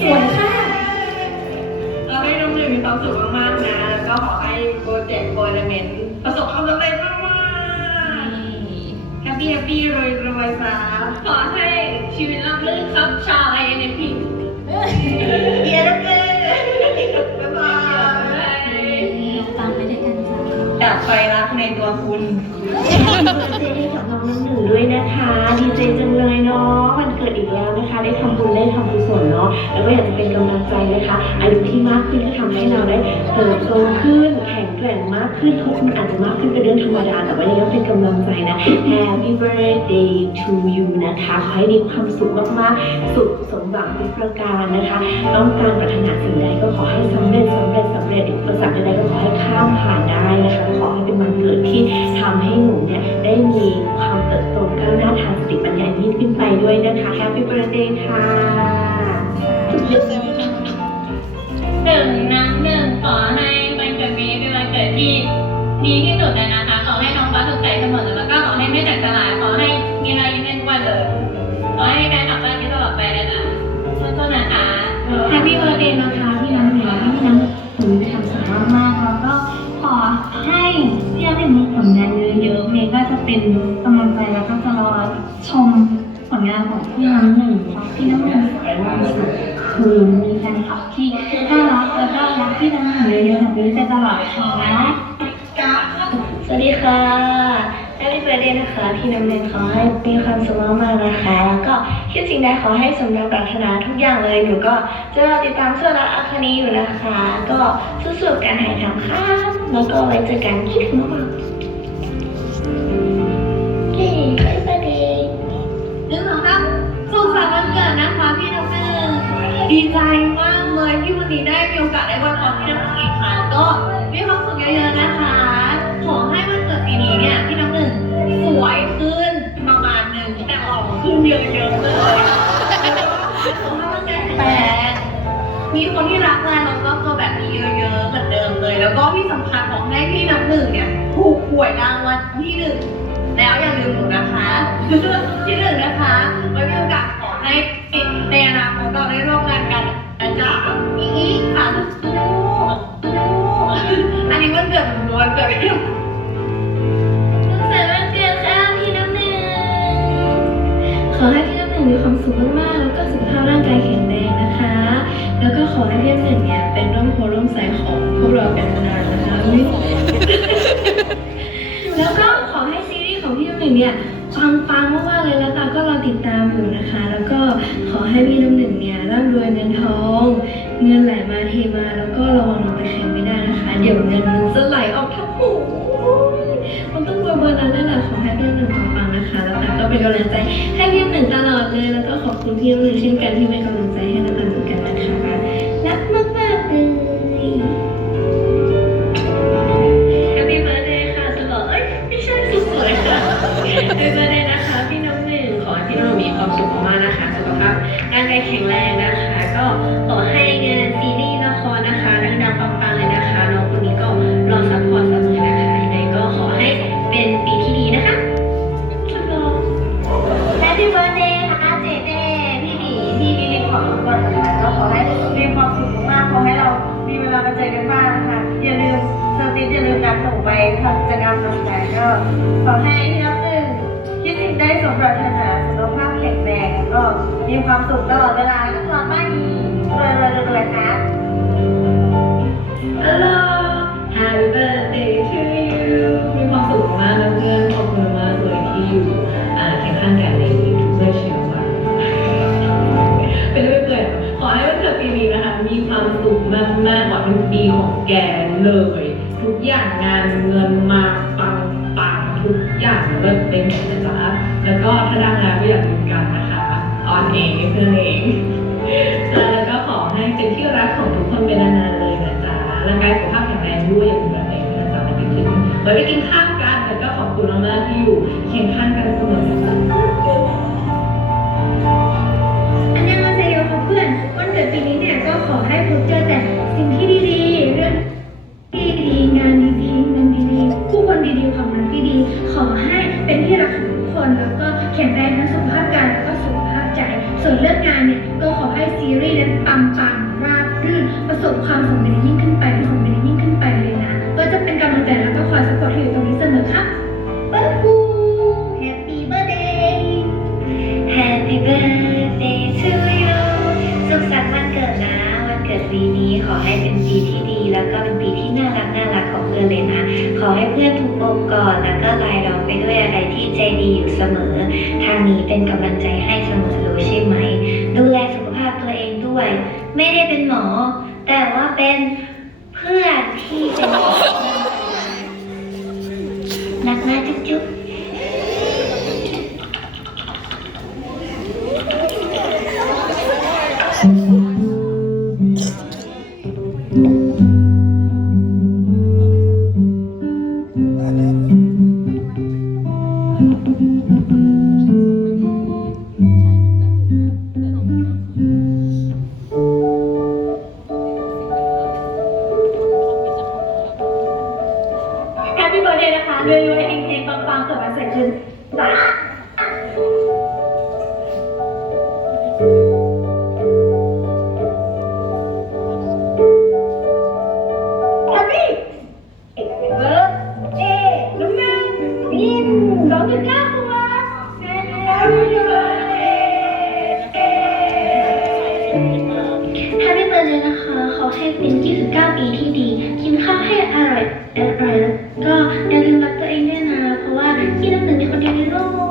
สวยค่ะเราให้น้องหนึ่งมีความสุขมากๆนะ แล้วก็ขอให้โปรเจกต์โปรเอลเมนต์ประสบความสำเร็จมากๆแฮปปี้แฮปปี้รวยรวยจ้าขอให้ชีวิตราบรื่นครับชา ดับไฟรักในตัวคุณเจดีกับน้องน้ำหนึ่งด้วยนะคะ ดีใจจัง ได้ทำกุศลเนาะแล้วก็อยากจะเป็นกำลังใจนะคะอายุที่มากขึ้นก็ทำให้เราได้เติบโตขึ้น แข็งแกร่งมากขึ้นทุกคนอาจจะมากขึ้นเป็นเรื่องธรรมดาแต่ว่ายังไงก็เป็นกำลังใจนะ Happy birthday to you นะคะขอให้มีความสุขมากๆ สุขสมหวังทุกประการนะคะ ต้องการปรารถนาสิ่งใดก็ขอให้สำเร็จสำเร็จสำเร็จอุปสรรคใดก็ขอให้ข้ามผ่านได้นะคะขอให้เป็นวัน ดีที่สุดเลยนะคะ ขอให้น้องฟ้าสุขใจเสมอแล้วก็ขอให้ไม่แตกสลายขอให้มีรอยยิ้มเป็นวันเลยขอให้แฟนคลับบ้านนี้ตลอดไปเลยนะสู้ๆนะคะแฮปปี้เบิร์ดเดย์นะคะพี่น้ำเหนือให้พี่น้ำหนูไปทำสวยมากๆแล้วก็ขอให้พี่น้ำหนึ่งมีผลงานเยอะๆเมย์ก็จะเป็นกำลังใจแล้วก็จะรอชมผลงานของพี่น้ำหนึ่งเพราะพี่น้ำหนึ่งสวยมากค่ะคือมีแฟนคลับที่น่ารักแล้วก็รักพี่น้ำหนึ่งเยอะๆแบบนี้ไปตลอดค่ะส วัสดีค่ะ Happy birthday นะคะ พี่น้ำหนึ่งขอให้มีความสุขมากๆนะคะ แล้วก็คิดสิ่งใดขอให้สมดังปรารถนาทุกอย่างเลย หนูก็จะรอติดตามเสื้อรักอาคานีอยู่นะคะ ก็สู้ๆกับการถ่ายทำค่ะ แล้วก็ไว้เจอกันคิดถึงมากๆเฮ้ย Happy birthday หนึ่งสองสามสุขสันต์วันเกิดนะคะพี่น้ำหนึ่งดีใจมากเลยที่วันนี้ได้มีโอกาสได้วันพรพี่น้ำหนึ่งอีกครั้งก็มีความ หล่อะเยอะเลยขอให้วันเกิดแปดมีคนที่รักและแล้วก็ตัวแบบนี้เยอะๆเหมือนเดิมเลย แล้วก็ที่สำคัญของให้พี่น้ำหนึ่งเนี่ยถูกหวยรางวัลที่หนึ่งแล้วอย่าลืมหนูนะคะที่หนึ่งนะคะไว้มีโอกาสขอให้ปิดในอนาคตเราได้ร่วมงานกันนะจ๊ะอีอีค่ะลูกอันนี้วันเกิดหนูวันเกิดพี่ ขอให้พี่น้ำหนึ่งมีความสุขมากๆ แล้วก็สุขภาพร่างกายแข็งแรงนะคะ แล้วก็ขอให้พี่น้ำหนึ่งเนี่ยเป็นร่มโพร่มใสของพวกเราเป็นนานนะคะ แล้วก็ขอให้ซีรีส์ของพี่น้ำหนึ่งเนี่ยปังๆมากๆเลยแล้วตาก็รอติดตามอยู่นะคะ แล้วก็ขอให้พี่น้ำหนึ่งเนี่ยร่ำรวยเงินทอง เงินไหลมาเทมาแล้วก็ระวังลงไปแข่งไม่ได้นะคะ เดี๋ยวเงินมันจะไหลออกทั้งหู มันต้องเบอร์เบอร์นั้นนั่นแหละขอให้พี่น้หนึ่งปังๆนะคะ แล้วแตาก็เป็นกำลังใจให้พี่น้ำหนึ่งตลอดเลย แล้วก็ขอบคุณพี่น้ำหนึ่งเช่นกันที่เป็นกำลังใจให้น้ำตาลเหมือนกันนะคะรักมากๆเลยแฮปปี้เบิร์เดย์ค่ะสลอเอ้ยไม่ใช่สุดสวยค่ะแฮปปี้เบิร์เดย์นะคะ พี่น้องหนึ่งขอให้พี่น้องมีความสุขมากๆนะคะสุขภาพร่างกายแข็งแรงนะคะ ก็ขอให้ มีลิของทุกคนนะคะก็ขอให้มีความสุขมากขอให้เรามีเวลามาเจอกันบ้างนะคะอย่าลืมสติอย่าลืมนัดหนูไปทำกิจกรรมต่างๆก็ขอให้ที่นับหนึ่งคิดสิ่งได้สมปรารถนาสุขภาพแข็งแรงแล้วก็มีความสุขตลอดเวลาตลอดบ้านี้รวยรวยรวยๆค่ะฮัลโหล Happy birthday แก่เลย ทุกอย่างงานเงินมาปังปังทุกอย่างเลิศเป็นหมดนะจ๊ะแล้วก็ถ้าดังแล้วก็อย่าลืมกันนะคะออนเองเพื่อนเองแล้วก็ขอให้เป็นที่รักของทุกคนเป็นนานๆเลยนะจ๊ะร่างกายสุขภาพแข็งแรงด้วยอย่าลืมแบบนี้นะจ๊ะไปกินไว้ไปกินข้าวกันแล้วก็ขอบคุณมากๆที่อยู่เคียงข้างกันเสมอ ส่วนเรื่องงานเนี่ยก็ขอให้ซีรีส์นั้นปังปังราบรื่น ประสบความสำเร็จยิ่งขึ้นไปประสมสำเร็จยิ่งขึ้นไปเลยนะ ก็จะเป็นกำลังใจแล้วก็คอยสปอร์ตเธออยู่ตรงนี้เสมอค่ะบ๊ายบาย Happy birthday Happy birthday to you สุขสันต์วันเกิดนะ วันเกิดปีนี้ขอให้เป็นปีที่ดี แล้วก็เป็นปีที่น่ารักน่ารักของเพื่อนเลยนะ ขอให้เพื่อนทูกอบกอแล้วก็ราย มอ ทางนี้เป็นกำลังใจให้เสมอรู้ใช่ไหม ดูแลสุขภาพตัวเองด้วย ไม่ได้เป็นหมอ แต่ว่าเป็นเพื่อนที่เป็นหมอรักนะจุ๊บ ปี้เบิร์ดเดย์นะคะรวยๆเฮงๆปังๆเกิดมาเสร็จคืนจ้า เขาใช้เป็น 29 ปีที่ดี กินข้าวให้อร่อยอร่อยแล้วก็อย่าลืมรักตัวเองด้วยนะ เพราะว่าที่น้ำหนึ่งมีคนเดียวในโลก